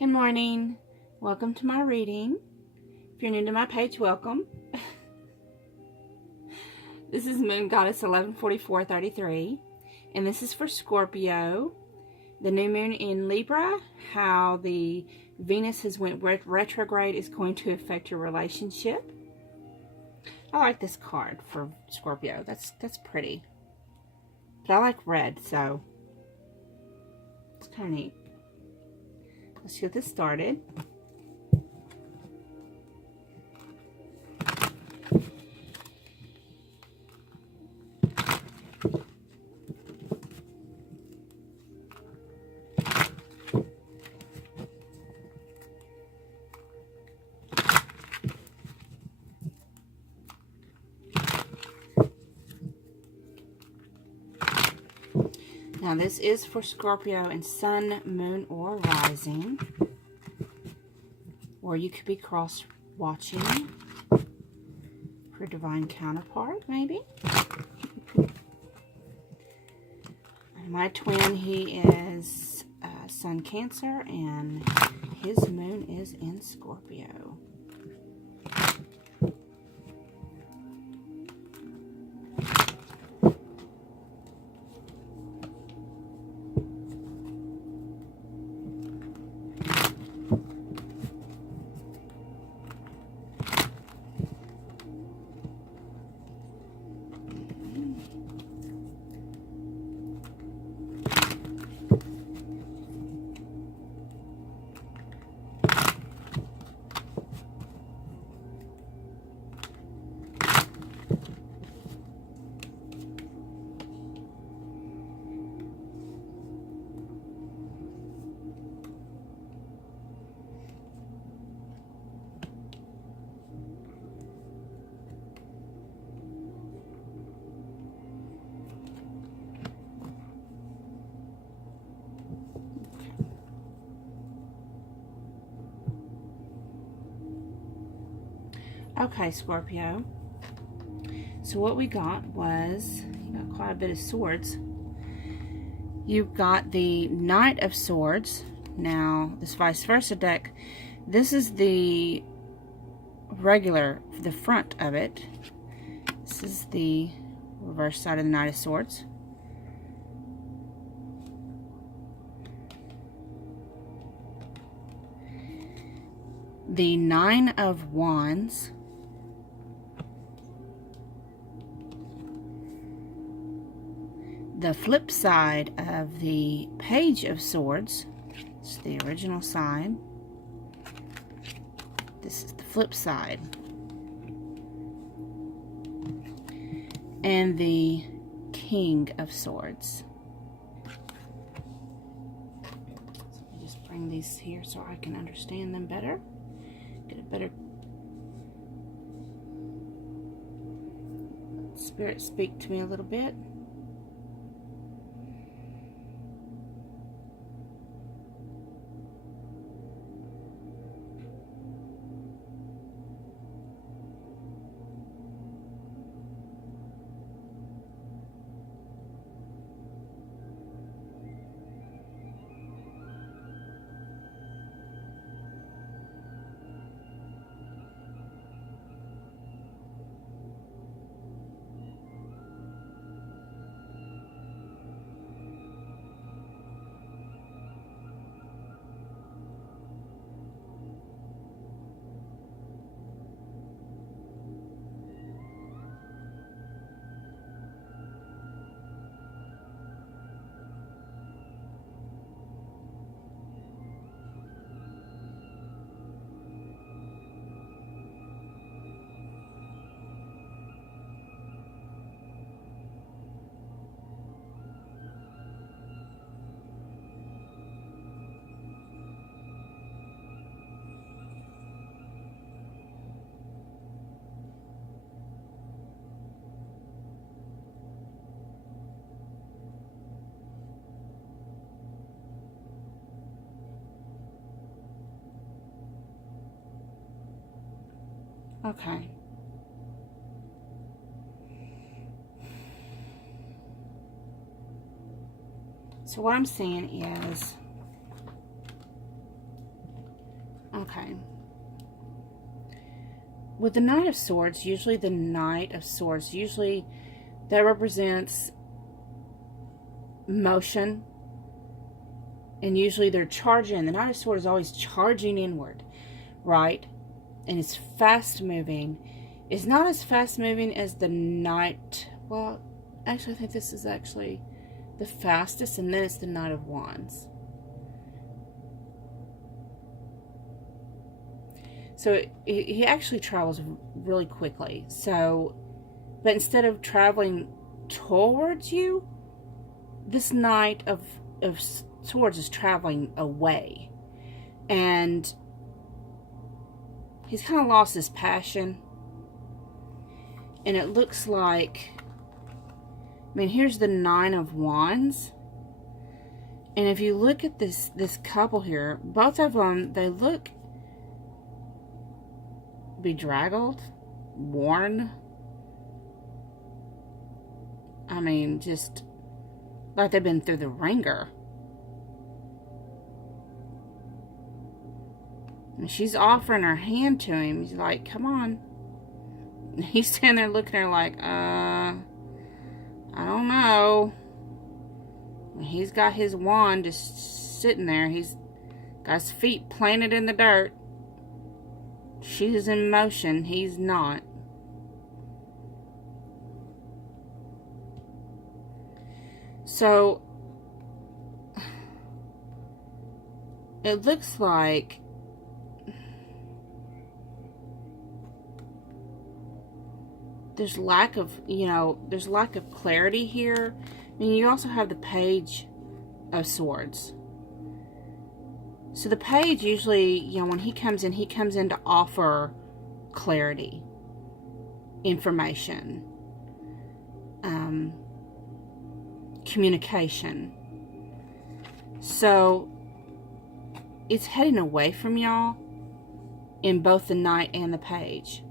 Good morning. Welcome to my reading. If you're new to my page, welcome. This is Moon Goddess 114433, and this is for Scorpio. The new moon in Libra, how the Venus has went retrograde is going to affect your relationship. I like this card for Scorpio. That's pretty. But I like red, so it's kind of neat. Let's get this started. Now this is for Scorpio and Sun, Moon, or Rising. Or you could be cross-watching for Divine Counterpart, maybe. My twin, he is Sun Cancer, and his moon is in Scorpio. Okay, Scorpio. So what we got was, you got quite a bit of swords. You've got the Knight of Swords. Now, this vice versa deck, this is the regular, the front of it. This is the reverse side of the Knight of Swords. The Nine of Wands. The flip side of the Page of Swords. It's the original side. This is the flip side. And the King of Swords. So let me just bring these here so I can understand them better. Get a better Spirit speak to me a little bit. Okay. So what I'm seeing is Okay. With the Knight of Swords, usually the Knight of Swords, usually that represents motion. And usually they're charging. The Knight of Swords is always charging inward, right? And it's fast moving. It's not as fast moving as the Knight. Well, actually, I think this is actually the fastest, and then it's the Knight of Wands. So he actually travels really quickly. So, but instead of traveling towards you, this Knight of Swords is traveling away. And he's kind of lost his passion. And it looks like, I mean, here's the Nine of Wands. And if you look at this couple here, both of them, they look bedraggled, worn. I mean, just like they've been through the ringer. And she's offering her hand to him. He's like, come on. And he's standing there looking at her like, I don't know. And he's got his wand just sitting there. He's got his feet planted in the dirt. She's in motion. He's not. So, it looks like there's lack of, there's lack of clarity here. I mean, you also have the Page of Swords. So the Page usually, when he comes in to offer clarity, information, communication. So it's heading away from y'all in both the Knight and the Page.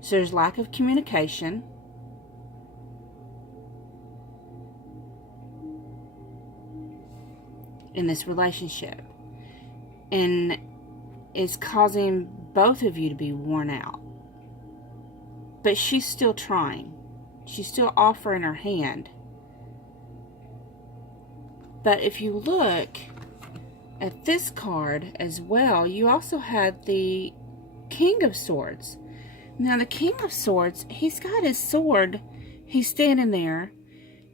So there's lack of communication. In this relationship. And it's causing both of you to be worn out. But she's still trying. She's still offering her hand. But if you look at this card as well, you also had the King of Swords. Now the King of Swords, he's got his sword, he's standing there,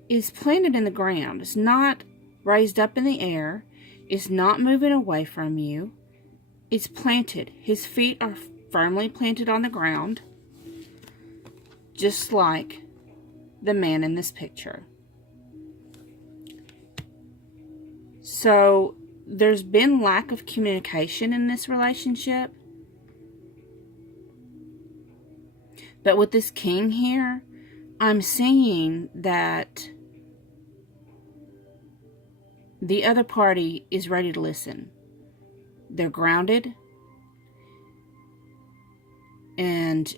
is planted in the ground. It's not raised up in the air. It's not moving away from you. It's planted. His feet are firmly planted on the ground, just like the man in this picture. So there's been lack of communication in this relationship. But with this King here, I'm seeing that the other party is ready to listen. They're grounded. And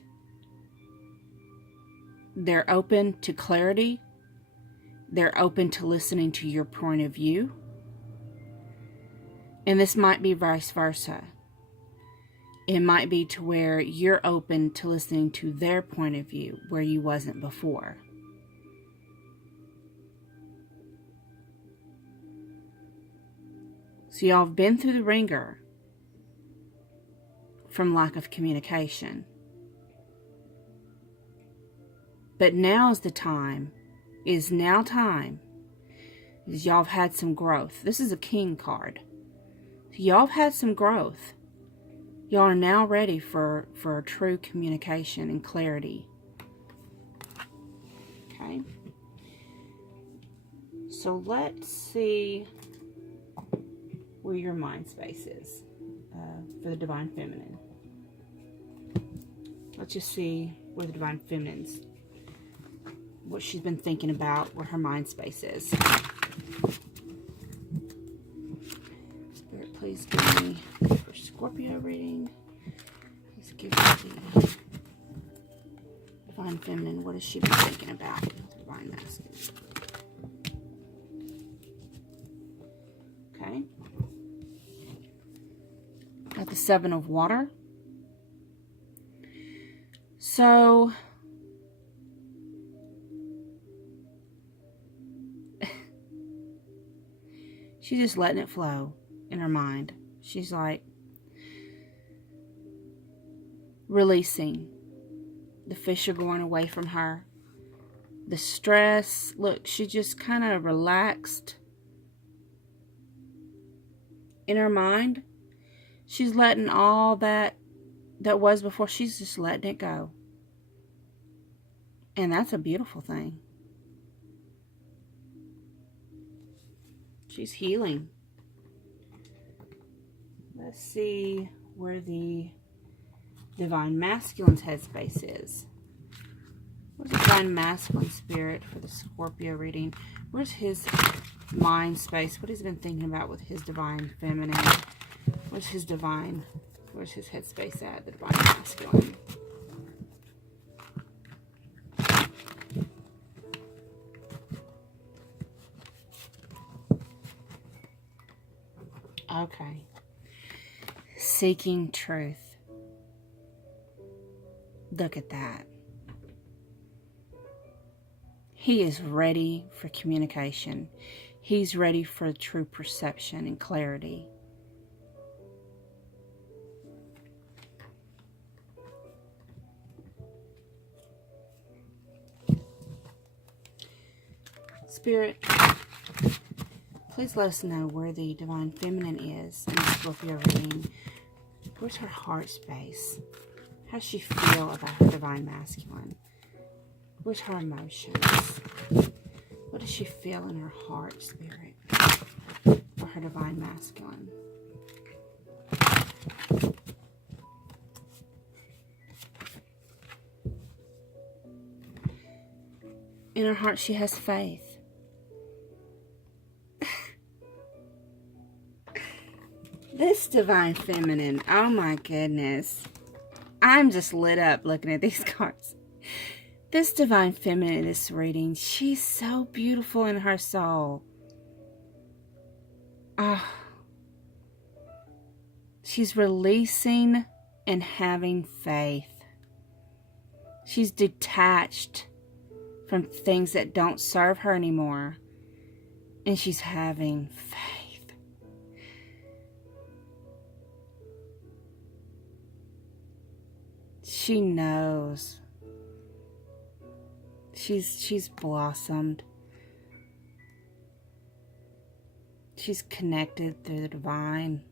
they're open to clarity. They're open to listening to your point of view. And this might be vice versa. It might be to where you're open to listening to their point of view where you wasn't before. So y'all have been through the ringer from lack of communication. But now is the time, is now time, is y'all have had some growth. This is a King card. So y'all have had some growth. Y'all are now ready for true communication and clarity. Okay. So let's see where your mind space is for the Divine Feminine. Let's just see where the Divine Feminine's, what she's been thinking about, where her mind space is. Spirit, please give me for Scorpio reading. Please give me the Divine Feminine. What has she been thinking about? Divine Masculine. Okay. Got the Seven of Water. So she's just letting it flow in her mind. She's like releasing. The fish are going away from her. The stress, look, she just kind of relaxed in her mind. She's letting all that was before, she's just letting it go. And that's a beautiful thing. She's healing. Let's see where the Divine Masculine's headspace is. What's the Divine Masculine spirit for the Scorpio reading? Where's his mind space? What has he been thinking about with his Divine Feminine? Where's his headspace at, the Divine Masculine? Okay. Seeking truth. Look at that. He is ready for communication. He's ready for true perception and clarity. Spirit, please let us know where the Divine Feminine is in the Scorpio reading. Where's her heart space? How does she feel about her Divine Masculine? Where's her emotions? What does she feel in her heart, Spirit, for her Divine Masculine? In her heart, she has faith. This Divine Feminine, oh my goodness. I'm just lit up looking at these cards. This Divine Feminine in this reading, she's so beautiful in her soul. She's releasing and having faith. She's detached from things that don't serve her anymore. And she's having faith. She knows. She's blossomed. She's connected through the divine.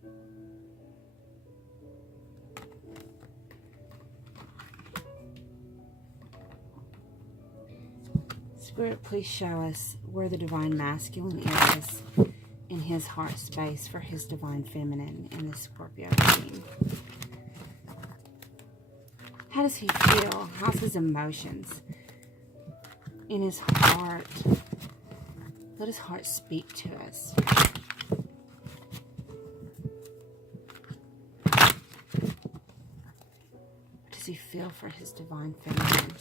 Spirit, please show us where the Divine Masculine is in his heart space for his Divine Feminine in the Scorpio reading. How does he feel? How's his emotions? In his heart. Let his heart speak to us. What does he feel for his Divine Feminine?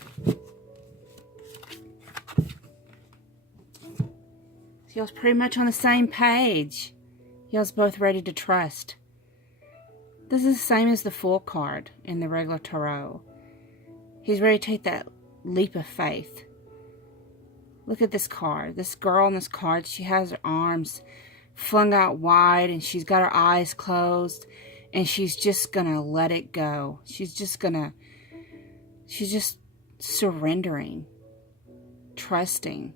Y'all's pretty much on the same page. Y'all's both ready to trust. This is the same as the Fool card in the regular tarot. He's ready to take that leap of faith. Look at this card. This girl on this card, she has her arms flung out wide and she's got her eyes closed and she's just gonna let it go. She's just surrendering, trusting.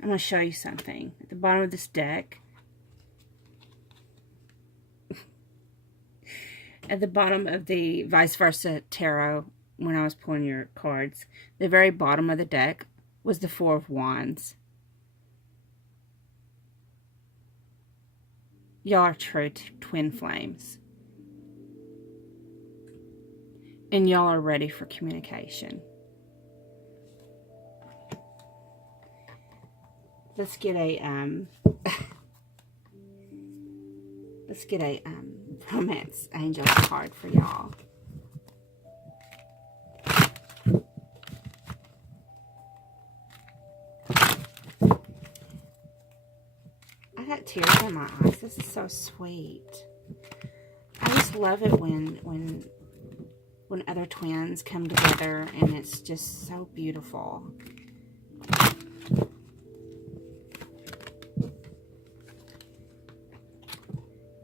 I'm going to show you something. At the bottom of this deck, at the bottom of the vice versa tarot, when I was pulling your cards, the very bottom of the deck was the Four of Wands. Y'all are true twin flames. And y'all are ready for communication. Let's get a romance angel card for y'all. I got tears in my eyes. This is so sweet. I just love it when other twins come together, and it's just so beautiful.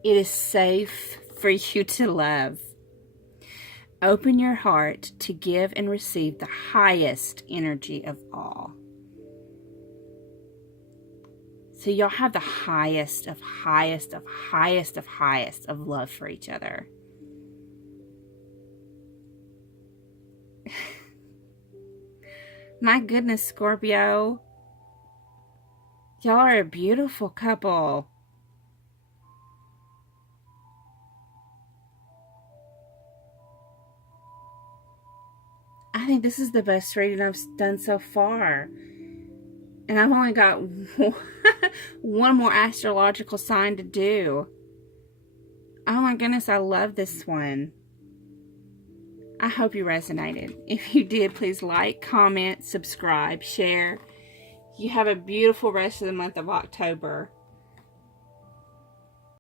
It is safe for you to love. Open your heart to give and receive the highest energy of all. So y'all have the highest of highest of highest of highest of love for each other. My goodness, Scorpio. Y'all are a beautiful couple. I think this is the best reading I've done so far. And I've only got one more astrological sign to do. Oh my goodness, I love this one. I hope you resonated. If you did, please like, comment, subscribe, share. You have a beautiful rest of the month of October.